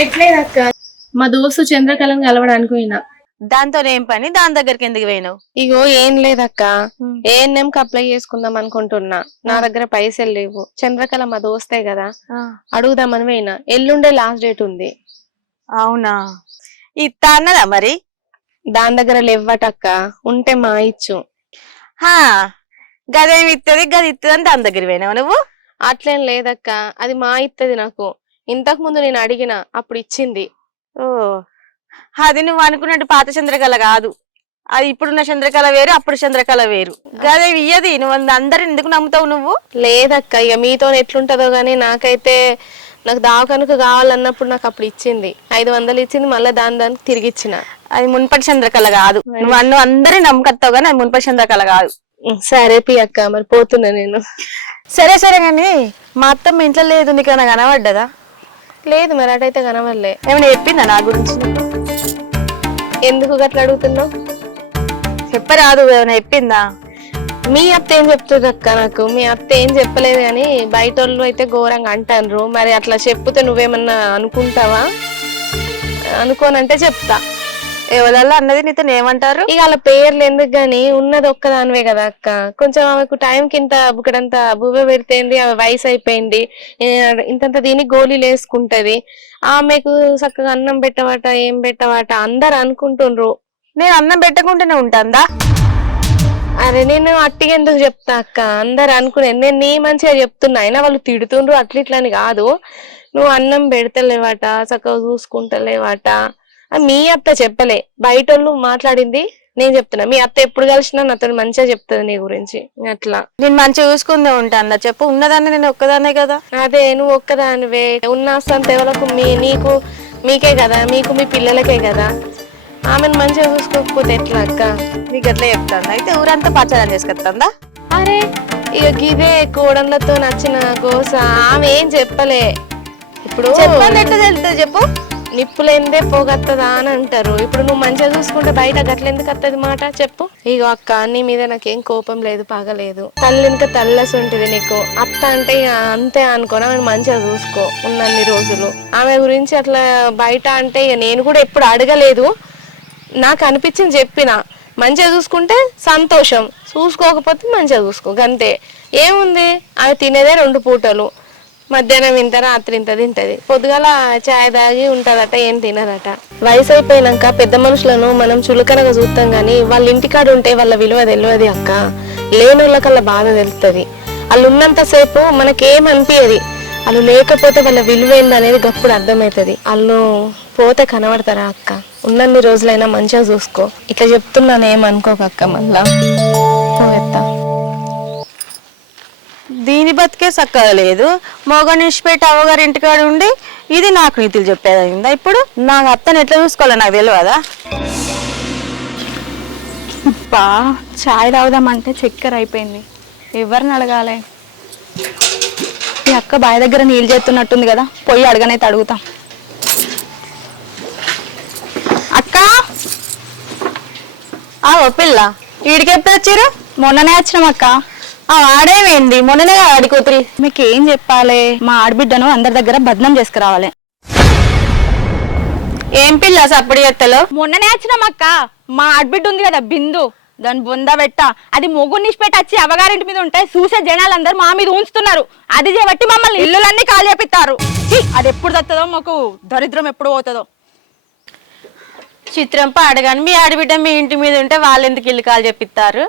ఎట్లేదక్క మా దోస్తు చంద్రకళను కలవడానికి పోయినా. దాంతో ఏం పని? దాని దగ్గరికి ఎందుకు పోయినావు? ఇగో ఏం లేదక్క, ఏఎన్ఎం కి అప్లై చేసుకుందాం అనుకుంటున్నా. నా దగ్గర పైసలు లేవు. చంద్రకళ మా దోస్తే కదా, అడుగుదామని పోయినా. ఎల్లుండే లాస్ట్ డేట్ ఉంది. అవునా? ఇత్తా అన్నదా మరి? దాని దగ్గర లేవటక్క, ఉంటే మా ఇచ్చు. గదేమి ఇత్తది గది ఇత్తది అని దాని దగ్గర పోయినావు నువ్వు? అట్లేం లేదక్క, అది మా ఇత్తది నాకు. ఇంతకు ముందు నేను అడిగిన, అప్పుడు ఇచ్చింది. ఓ, అది నువ్వు అనుకున్నట్టు పాత చంద్రకళ కాదు. అది ఇప్పుడున్న చంద్రకళ వేరు, అప్పుడు చంద్రకళ వేరు. గదే ఇయ్యది. నువ్వు అందరిని ఎందుకు నమ్ముతావు నువ్వు? లేదక్క, ఇక మీతో ఎట్లుంటదో గానీ నాకైతే నాకు దావకనుక కావాలన్నప్పుడు నాకు అప్పుడు ఇచ్చింది. 500 ఇచ్చింది, మళ్ళీ దానికి తిరిగి ఇచ్చిన. అది మున్పటి చంద్రకళ కాదు. నువ్వు అందరిని నమ్మకత్తావు కానీ అది మున్పటి చంద్రకళ కాదు. సరే పి అక్క, మరి పోతున్నా నేను. సరే సరే గాని మా అత్తమ్మ ఇంట్లో లేదు, నీకు నాకు కనబడ్డదా? లేదు, మరి అటైతే కనవల్లే. ఏమైనా చెప్పిందా నా గురించి? ఎందుకు గట్లా అడుగుతున్నావు? చెప్పరాదు, ఏమైనా చెప్పిందా? మీ అత్త ఏం చెప్తుంది అక్క నాకు? మీ అత్త ఏం చెప్పలేదు కానీ బయట వాళ్ళు అయితే ఘోరంగా అంటారు. మరి అట్లా చెప్తే నువ్వేమన్నా అనుకుంటావా? అనుకోనంటే చెప్తా. ఎవరల్లా అన్నది నీతో ఏమంటారు? ఇక వాళ్ళ పేర్లు ఎందుకు గాని, ఉన్నది ఒక్కదానివే కదా అక్క. కొంచెం ఆమెకు టైంకి ఇంత బుక్కడంత బువ్వ పెడితేంది, ఆమె వయసు అయిపోయింది. ఇంతంత దీనికి గోళీలు వేసుకుంటది. ఆమెకు చక్కగా అన్నం పెట్టవాట, ఏం పెట్టవాట అందరు అనుకుంటుండ్రు. నేను అన్నం పెట్టకుండానే ఉంటాందా? అరే నేను అట్టిగా ఎందుకు చెప్తా అక్క, అందరు అనుకునే. నేను నీ మంచిగా చెప్తున్నా, అయినా వాళ్ళు తిడుతుండ్రు అట్లా ఇట్లా అని కాదు. నువ్వు అన్నం పెడతలేవాట, చక్కగా చూసుకుంటలేవాట. మీ అత్త చెప్పలే, బయట వాళ్ళు మాట్లాడింది నేను చెప్తున్నా. మీ అత్త ఎప్పుడు కలిసినా నాతో మంచిగా చెప్తుంది నీ గురించి. అట్లా నేను మంచిగా చూసుకుందే ఉంటాను చెప్పు. ఉన్నదాన్ని నేను ఒక్కదాన్నే కదా. అదే, నువ్వు ఒక్కదానివే. ఉన్న ఆస్తంత ఎవరికి? నీకు, మీకే కదా, మీకు మీ పిల్లలకే కదా. ఆమెను మంచిగా చూసుకోకపోతే ఎట్లా అక్క? నీకు ఎట్లా చెప్తాను? అయితే ఊరంతా పచ్చడం చేసుకొస్తుందా? అరే ఇక గిదే కోడళ్ళతో నచ్చిన గోస. ఆమె ఏం చెప్పలే. ఇప్పుడు చెప్పండి, ఎట్లా తెలుస్తుంది చెప్పు? నిప్పులేందే పోగత్తదా అని అంటారు. ఇప్పుడు నువ్వు మంచిగా చూసుకుంటే బయట గట్ల ఎందుకు వస్తుంది మాట చెప్పు? ఇగో అక్క, నీ మీద నాకేం కోపం లేదు, పగలేదు. తల్లి ఇంకా తల్లసి ఉంటుంది నీకు. అత్త అంటే ఇక అంతే అనుకోని ఆమె మంచిగా చూసుకో ఉన్నన్ని రోజులు. ఆమె గురించి అట్లా బయట అంటే ఇక నేను కూడా ఎప్పుడు అడగలేదు. నాకు అనిపించింది చెప్పిన. మంచిగా చూసుకుంటే సంతోషం, చూసుకోకపోతే మంచిగా చూసుకో, గంతే. ఏముంది, ఆమె తినేదే 2 పూటలు. మధ్యాహ్నం ఇంత, రాత్రి ఇంత తింటది. పొద్దుగాల చాయ్ తాగి ఉంటదట, ఏం తినదట. వయసు అయిపోయినాక పెద్ద మనుషులను మనం చులకనగా చూస్తాం గాని వాళ్ళ ఇంటికాడ ఉంటే వాళ్ళ విలువ తెలియదు అక్క. లేనోళ్ళకల్లా బాధ తెలుస్తుంది. వాళ్ళు ఉన్నంతసేపు మనకేం అనిపించదు. వాళ్ళు లేకపోతే వాళ్ళ విలువ ఏందనేది గప్పుడు అర్థమవుతుంది. వాళ్ళు పోతే కనబడతారా అక్క? ఉన్నన్ని రోజులైనా మంచిగా చూసుకో. ఇట్లా చెప్తున్నాను, ఏమనుకోకక్క. మళ్ళా పోయేత్తా. దీని బతికే చక్కగా లేదు. మొగ నిష్పేట అవ్వగారి ఇంటికాడ ఉండి ఇది నాకు నీతులు చెప్పేదైందా? ఇప్పుడు నాకు అత్తని ఎట్లా చూసుకోవాలో నాకు తెలియదా? బా చాయ్ తాగుదామంటే చక్కెర అయిపోయింది. ఎవరిని అడగాలి? ఈ అక్క బావి దగ్గర నీళ్ళు చేస్తున్నట్టుంది కదా, పోయి అడగనైతే అడుగుతాం. అక్క, పిల్ల వీడికి ఎప్పుడు వచ్చారు? మొన్ననే వచ్చినాం అక్క. ఆడేమేంది, మొన్ననే ఆడిపోతురి. మీకు ఏం చెప్పాలి? మా ఆడబిడ్డను అందరి దగ్గర బద్నాం చేసుకురావాలి. ఏం పిల్ల సప్పుడు ఎత్తలో? మొన్ననే వచ్చినాం అక్క. మా ఆడబిడ్డ ఉంది కదా బిందు, దాని బొంద పెట్ట, అది మొగుడిని పెట్టి వచ్చి అవగారింటి మీద ఉంటే చూసే జనాలందరూ మా మీద ఉంచుతున్నారు. అది చేయబట్టి మమ్మల్ని ఇల్లులన్నీ ఖాళీ చేపిస్తారు. అది ఎప్పుడు తత్తదో, మాకు దరిద్రం ఎప్పుడు పోతుందో. చిత్రం పాడగాని మీ ఆడబిడ్డ మీ ఇంటి మీద ఉంటే వాళ్ళు ఎందుకు ఇల్లు కాలు చెప్పిస్తారు?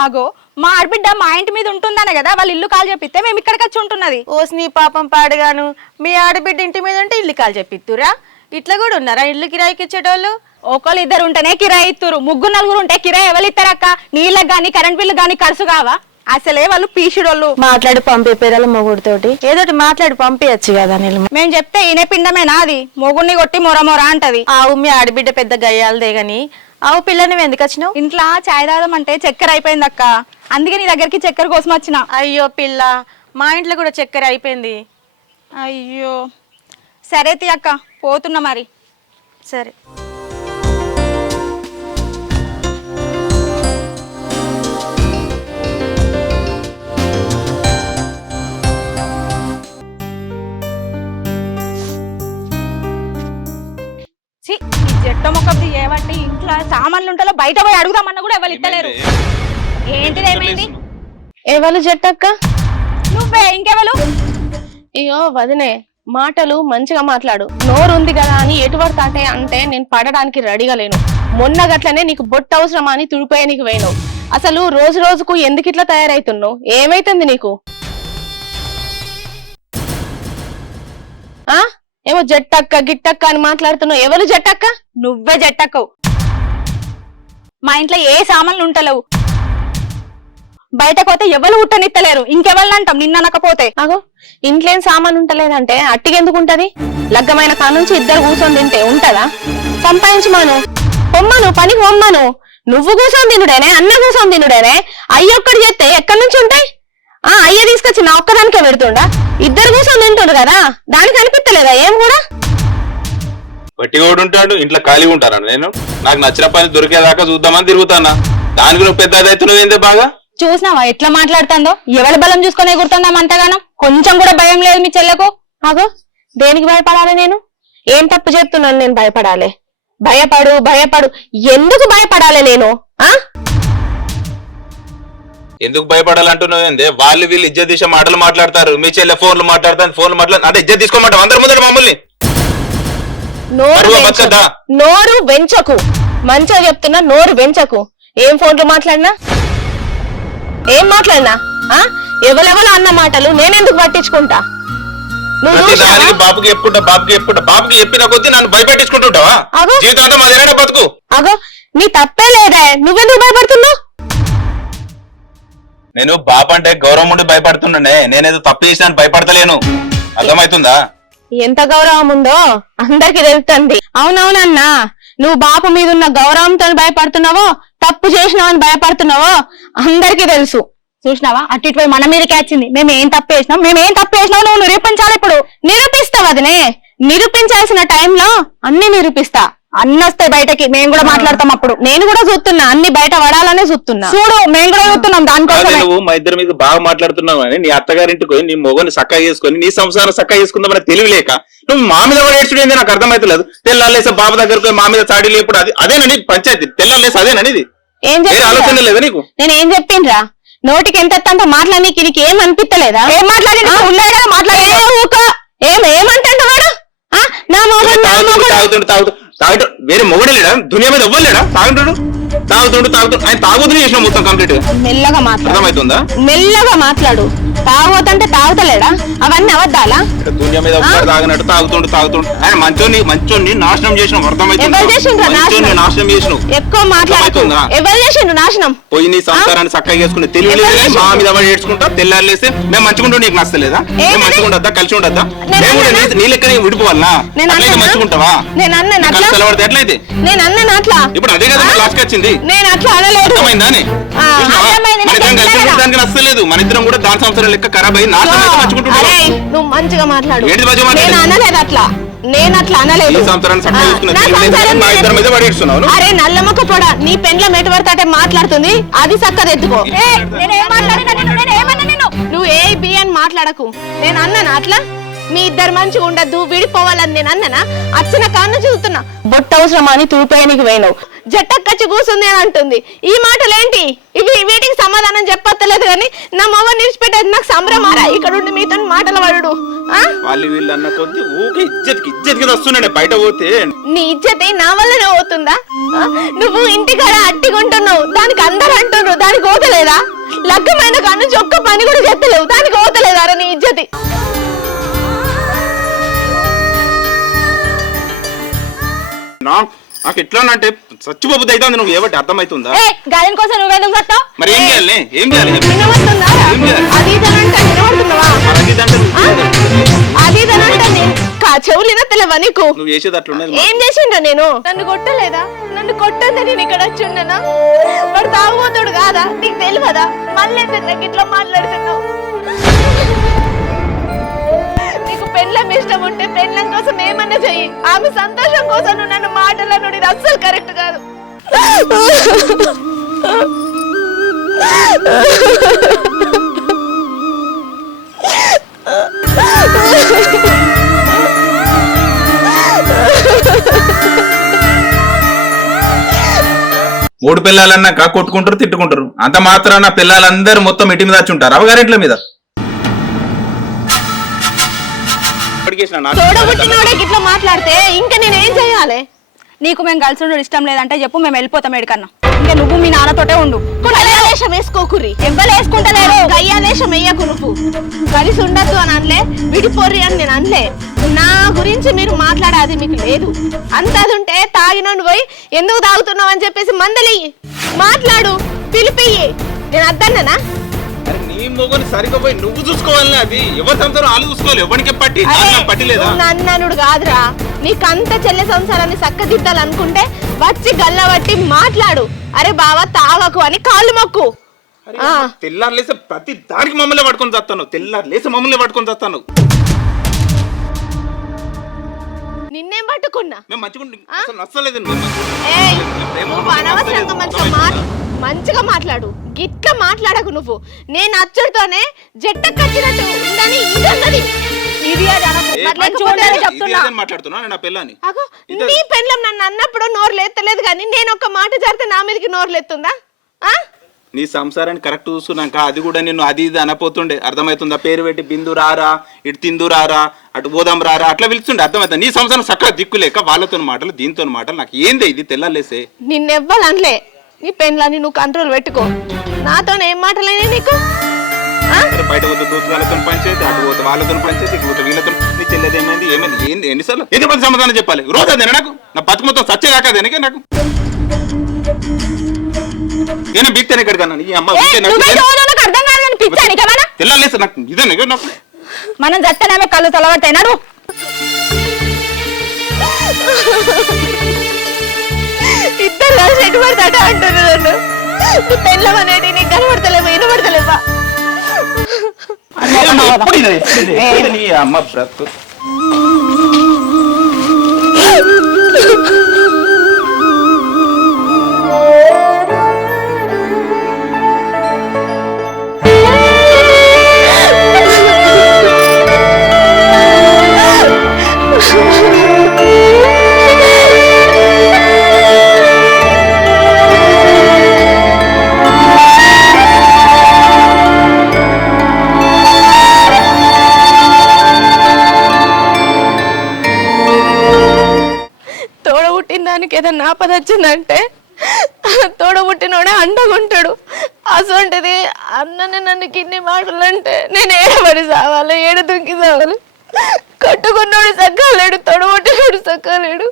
ఆగో, మా ఆడబిడ్డ మా ఇంటి మీద ఉంటుందనే కదా వాళ్ళు ఇల్లు కాలు చెప్పిస్తే మేము ఇక్కడికి వచ్చి ఉంటున్నది. ఓసి నీ పాపం పాడగాను, మీ ఆడబిడ్డ ఇంటి మీద ఉంటే ఇల్లు కాలు చెప్పిత్తురా? ఇట్లా కూడా ఉన్నారా ఇల్లు కిరాయికి ఇచ్చేటోళ్ళు? ఒకళ్ళు ఇద్దరు ఉంటేనే కిరాయి ఇస్తారు, 3-4 ఉంటే కిరాయి ఎవరు ఇస్తారక్క? నీళ్ళకి గానీ కరెంట్ బిల్లు గానీ ఖర్చు కావా? అసలే వాళ్ళు పీషుడోళ్ళు. మాట్లాడి పంపే పేరాల మొగుడితోటి ఏదోటి మాట్లాడి పంపించచ్చు కదా. నేను మేము చెప్తే ఈయన పిండమేనా? అది మొగుడిని కొట్టి మొరమొర అంటది. ఆవు మీ ఆడబిడ్డ పెద్ద గయ్యాలదే గాని, ఆవు పిల్ల నువ్వు ఎందుకు వచ్చినావు? ఇంట్లో చాయ్ తాగమంటే చక్కెర అయిపోయింది అక్క, అందుకే నీ దగ్గరికి చక్కెర కోసం వచ్చిన. అయ్యో పిల్ల, మా ఇంట్లో కూడా చక్కెర అయిపోయింది. అయ్యో సరే తీ అక్క, పోతున్నా మరి. సరే. సామాన్లు ఉంటాలో బయట పోయి అడుగుదామన్నా కూడా ఎవరు ఇస్తలేరు. ఏంటిది ఏమైంది? ఎవరు జట్టక్క? నువ్వే ఇంకెవరు? ఇగో వదినే, మాటలు మంచిగా మాట్లాడు. నోరు ఉంది కదా అని ఎటువంటి తాటే అంటే నేను పడడానికి రెడీగా లేను. మొన్న గట్లనే నీకు బొట్టు అవసరమా అని తుడిపోయానికి పోయినావు. అసలు రోజు రోజుకు ఎందుకు ఇట్లా తయారైతున్నావు? ఏమైతుంది నీకు? ఆ ఏమో జట్టక్క గిట్టక్క అని మాట్లాడుతున్నావు. ఎవరు జట్టక్క? నువ్వే జట్టక్కవు. మా ఇంట్లో ఏ సామాన్లు ఉంటలేవు. బయటకు పోతే ఎవరు ఉట్టనిత్తలేరు. ఇంకెవరిని అంటాం నిన్ననకపోతే? అగో ఇంట్లో ఏం సామాన్ ఉంటలేదంటే అట్టికెందుకు ఉంటది? లగ్గమైన కా నుంచి ఇద్దరు కూర్చొని తింటే ఉంటదా? సంపాదించమాను, పొమ్మను, పనికి పొమ్మను. నువ్వు కూర్చొని తినుడేనే, అన్న కూర్చొని తినుడేనే. అయ్యొక్కడు చేస్తే ఎక్కడి నుంచి ఉంటాయి? అయ్య తీసుకొచ్చి నా ఒక్కదానికే పెడుతుండా? ఇద్దరు కూర్చొని తింటుండు కదా, దానికి అనిపిస్తలేదా ఏం కూడా? పట్టిగోడు ఉంటాడు ఇంట్లో ఖాళీగా ఉంటారా? నేను నాకు నచ్చిన పని దొరికేదాకా చూద్దామని తిరుగుతానా? దానికి నువ్వు పెద్ద అవుతున్నావు ఏందే బాగా? చూసినావా ఎట్లా మాట్లాడుతుందో? ఎవరి బలం చూసుకునే గుర్తుందాం అంతగానం? కొంచెం కూడా భయం లేదు మీ చెల్లెకు? అగో దేనికి భయపడాలి? నేను ఏం తప్పు చెప్తున్నాను? నేను భయపడాలి? భయపడు భయపడు. ఎందుకు భయపడాలి నేను? ఎందుకు భయపడాలంటున్నావు ఏందే? వాళ్ళు వీళ్ళు ఇజ్జత్ తీసే మాటలు మాట్లాడతారు. మీ చెల్లె ఫోన్లు మాట్లాడతాను, ఫోన్లు మాట్లాడు అంటే ఇజ్జత్ తీసుకోమంటావు అందరి ముందర మమ్మల్ని. నోరు వెంచకు. మంచిగా చెప్తున్నా, నోరు వెంచకు. ఏం ఫోన్లు మాట్లాడినా, ఏం మాట్లాడినా ఎవరెవరో అన్న మాటలు నేనెందుకు పట్టించుకుంటా? బాబుకి చెప్పుకుంటా, బాబుకి చెప్పుకుంటా, బాబుకి చెప్పిన కొద్దీ నన్ను భయపెట్టించుకుంటుంటావా? జీవితం మాదేనా బతుకు? అగో నీ తప్పే లేదా? నువ్వెందుకు భయపడుతున్నావు? నేను బాబు అంటే గౌరవం ఉండి భయపడుతున్నానే. నేనేదో తప్పు చేసినా భయపడతలేను. అర్థమవుతుందా? ఎంత గౌరవం ఉందో అందరికి తెలుస్తుంది. అవునవునన్నా, నువ్వు బాపు మీద ఉన్న గౌరవంతో భయపడుతున్నావో, తప్పు చేసినావని భయపడుతున్నావో అందరికి తెలుసు. చూసినావా అటు ఇటు పోయి మన మీదకి వచ్చింది. మేము ఏం తప్పు చేసినావు నువ్వు నిరూపించాలి. ఇప్పుడు నిరూపిస్తావు అదనే. నిరూపించాల్సిన టైంలో అన్ని నిరూపిస్తా. అన్ని వస్తాయి బయటకి. మేము కూడా మాట్లాడతాం. అప్పుడు నేను కూడా చూస్తున్నా, అన్ని బయట పడాలనే చూస్తున్నా. చూడు మేము కూడా చూస్తున్నాం. దానికోసం నువ్వు మా ఇద్దరి మీద బాగా మాట్లాడుతున్నావు అని నీ అత్తగారింటికి పోయి నీ మొగని చక్కగా చేసుకుని నీ సంసారం చక్కగా చేసుకుందామని తెలివి లేక నువ్వు మా మీద కూడా ఏడ్చుడు నాకు అర్థమైతలేదు. తెల్లాలేసే బాబు దగ్గరకు పోయి మా మీద చాడీలు ఎప్పుడు అదేనని పంచాయతీ. తెల్లాలేసి అదేనని ఏం ఆలోచన లేదా నీకు? నేను ఏం చెప్పిండ్రా? నోటికి ఎంత మాట్లాడి నీకు ఏం అనిపిస్తలేదా? ఏం మాట్లాడి ఉన్నాయి కదా మాట్లాడే ఏమంటే వాడు నా మొగడు తాగుతూ వేరే మొగడే లేడా? దునియా మీద ఎవ్వరు లేడా? తాగుతుండు ఆయన తాగుతూనే చేసిన మొత్తం కంప్లీట్ గా. మెల్లగా మాట్లాడు. అర్థమవుతుందా? మెల్లగా మాట్లాడు. తాగోతంటే తాగుతలేడా? అవన్నీ అవద్దాలా? దునియా మీద ఎవ్వరు తాగినట్టు తాగుతుండు. ఆయన మంచోని నాశనం చేసిన. అర్థమవుతుందా? నాశనం చేసిన. ఎక్కువ మాట్లాడుతుందా? ఎవరు చేసిండు నాశనం? పోయి నీ సంసారాన్ని చక్కగా చేసుకుని తెలివి మా మీద ఏడ్చుకుంటా. తెల్లారేసి మేము మంచిగుంటూ నీకు నచ్చలేదా? మేము మంచిగా ఉండద్దా? కలిసి ఉండద్దా? మేము కూడా నీ లెక్క విడిపోవాలనా? మంచిగుంటావా? నేను అన్న సెలవుడితే ఎట్లయితే నేను అన్న అట్లా. ఇప్పుడు అదే కదా లాస్ట్ వచ్చింది. నేను అట్లా అనలేదు. అర్థమైందా? మన ఇద్దరం కలిసి ఉండడానికి నచ్చలేదు. మన ఇద్దరం కూడా దాని సంవత్సరం లెక్క ఖరాబ్ అయ్యి నువ్వు మంచిగా మాట్లాడు. ఏంటి మంచిగా నేను అనలేదు అట్లా. నేను అట్లా అనలేదు. అరే నల్లమ్మక పొడ, నీ పెండ్ల మెటువడతాటే మాట్లాడుతుంది. అది చక్కగా ఎత్తుకో. నువ్వు ఏ బి అని మాట్లాడకు. నేను అన్నానా అట్లా? మీ ఇద్దరు మంచిగా ఉండద్దు, విడిపోవాలని నేను అన్ననా? అచ్చిన కాన్న చూస్తున్నా. బొట్ట అవసరమా అని తూడిపోయానికి పోయినావు. జట్టక్కచ్చి కూర్చుంది అని అంటుంది. ఈ మాటలేంటి ఇవి? వీటికి సమాధానం చెప్పలేదు కానీ నా మొగ నిలిచిపెట్టేది నాకు సంభ్రమారా. ఇక్కడ ఉండి మీతో మాటలు పడు. వాళ్ళు వీళ్ళు అన్న కొద్ది ఊకే ఇజ్జత్కి వస్తున్నాడే. బయట పోతే నీ ఇజ్జతే నా వల్లనే అవుతుందా? నువ్వు ఇంటికాడ అట్టిగుంటున్నావు, దానికి అందరు అంటున్నారు. దానికి ఓతలేదా? లగ్గమైన కాను ఒక్క పని కూడా చెత్తలేవు, దానికి ఓతలేదా నీ ఇజ్జతి? నాకు ఎట్లా అంటే చచ్చిపోబుద్ది అయితే నువ్వు ఏబట్టి అర్థమవుతుందా? గాయం కోసం నువ్వెందుకు వస్తావు? మరి ఏం చేయాలి? చెవులినా తెలియవా నీకు? నువ్వు చేసేది అట్లున్నది. ఏం చేసిండ్రా? నేను నన్ను కొట్టలేదా? నన్ను కొట్టండి నేను ఇక్కడ వచ్చి ఉండనా? వాడు తాగుబోతుడు కాదా? నీకు తెలియదా? మళ్ళీ నాకు ఇట్లా మాట్లాడుతున్నావు. నీకు పెళ్ళం ఇష్టం ఉంటే పెళ్ళం కోసం ఏమన్నా చెయ్యి. ఆమె సంతోషం కోసం నువ్వు నన్ను మాటలను ఇది అస్సలు కరెక్ట్ కాదు. మూడు పిల్లలన్నాక కొట్టుకుంటారు తిట్టుకుంటారు, అంత మాత్రాన పిల్లలందరూ మొత్తం ఇంటి మీద వచ్చి ఉంటారు అవగారింట్ల మీద. తోడబుట్టినోడే ఇట్లా మాట్లాడితే ఇంకా నేనేం చేయాలి? నీకు మేము కలిసి ఉండడం ఇష్టం లేదంటే చెప్పు, మేము వెళ్ళిపోతాం ఎక్కడికన్నా. ఇంకా నువ్వు మీ నాన్నతోటే ఉండు. గయ్యాదేశం వేసుకోకుర్రి, ఎవ్వరు వేసుకుంటలేరు. గయ్యాదేశం వేయకు. నువ్వు కలిసి ఉండద్దు అని అనలే, విడిపోర్రి అని నేను అనలే. నా గురించి మీరు మాట్లాడాది మీకు లేదు. అంతది ఉంటే తాగినోడు పోయి ఎందుకు తాగుతున్నావు అని చెప్పేసి మందలి మాట్లాడు, పిలిపియ్యి. నేను అద్దన్నానా? నీ మొగని సరిగ్గా పోయి నువ్వు చూసుకోవాలని, అది ఎవరి సంసారం వాళ్ళు చూసుకోవాలి. ఎవరికి పట్టి పట్టి లేదా నన్నుడు కాదురా, నీకంత చెల్లె సంసారాన్ని చక్కదిద్దాలనుకుంటే వచ్చి గల్లబట్టి మాట్లాడు. అరే బావా తావకు అని కాళ్ళు మొక్కు. తెల్లారు లేసి ప్రతి దానికి మమ్మల్ని పట్టుకొని చేస్తాను, తెల్లారు లేసి మమ్మల్ని పట్టుకొని చేస్తాను. నిన్నేం పట్టుకున్నా? మేము మంచిగా నచ్చలేదు. నువ్వు అనవసరంగా మంచిగా మాట్లాడు, గిట్లా మాట్లాడకు. నువ్వు నేను అచ్చుడితోనే జట్టకచ్చినట్టు ఉందని ఇదన్నది. ఇది మాట్లాడుతున్నా నా పిల్లని. నీ పెళ్ళం నన్ను అన్నప్పుడు నోరు లేత్తలేదు, కానీ నేను ఒక మాట జరిగితే నా మీదకి నోరు లేస్తుందా? నీ సంసారాన్ని కరెక్ట్ చూసుకున్నాక అది కూడా నిన్ను అది ఇది అనపోతుండే, అర్థమవుతుందా? పేరు పెట్టి బిందు రారా, ఇటు తిందు రారా, అటు పోదాం రారా అట్లా పిలుస్తుండే, అర్థమవుతుంది? నీ సంసారం చక్కగా దిక్కులేక వాళ్ళతో మాటలు దీంతో మాటలు. నాకు ఏందే ఇది తెల్లాలేసే? నిన్నెవ్వాలనలే, నీ పెళ్ళని నువ్వు కంట్రోల్ పెట్టుకో. నాతో ఏం మాటలేనే నీకు? బయట పోతే దోస్తుగాలతో పంచాయతీ, అటు పోతే వాళ్ళతో పంచాయతీ, ఇటు పోతే వీళ్ళతో. నీ చెల్లెది ఏమైంది ఏమైంది ఏంది ఎన్నిసార్లు ఎన్ని పది సమాధానం చెప్పాలి? రోజు అదేనా నాకు? నా బతుకు మొత్తం సచ్చేదాకా అదేనకే నాకు. నేను బిక్తాను ఎక్కడికన్నా నీ అమ్మ తెల్లాలేసా నాకు ఇదే నాకు. మనం చస్తేనే కళ్ళు తలబడతాయినాడు. ఇద్దరు కలిసి ఎటు పడతాట అంటారు నన్ను. నీ పెళ్ళం అనేది నీకు కనబడతలేవా, వినబడతలేవా? నీ అమ్మ బ్రతుకు దానికి ఏదన్నా ఆపద వచ్చిందంటే తోడబుట్టినోడే అండగుంటాడు. అసంటిది అన్నని నన్ను కిన్ని మాటలు అంటే నేను ఏడబడి సావాలి, ఏడ దుంకి సావాలి. కట్టుకున్నోడు సక్కలేడు, తోడబుట్టినోడు సక్కలేడు.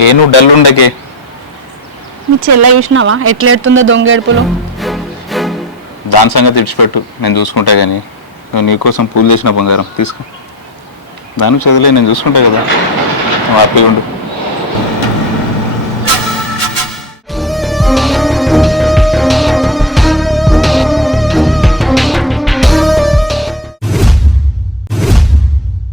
ఏ నువ్వు డల్ ఉండకే. మీ చెల్ల చూసినావా ఎట్లా ఎడుతుందో దొంగ ఏడుపులు? దాని సంగతి విడిచిపెట్టు, నేను చూసుకుంటా. కానీ నువ్వు నీకోసం పూలు చేసిన బంగారం తీసుకో, దానికి చదిలే నేను చూసుకుంటా కదా. నువ్వు హ్యాపీగా ఉండు.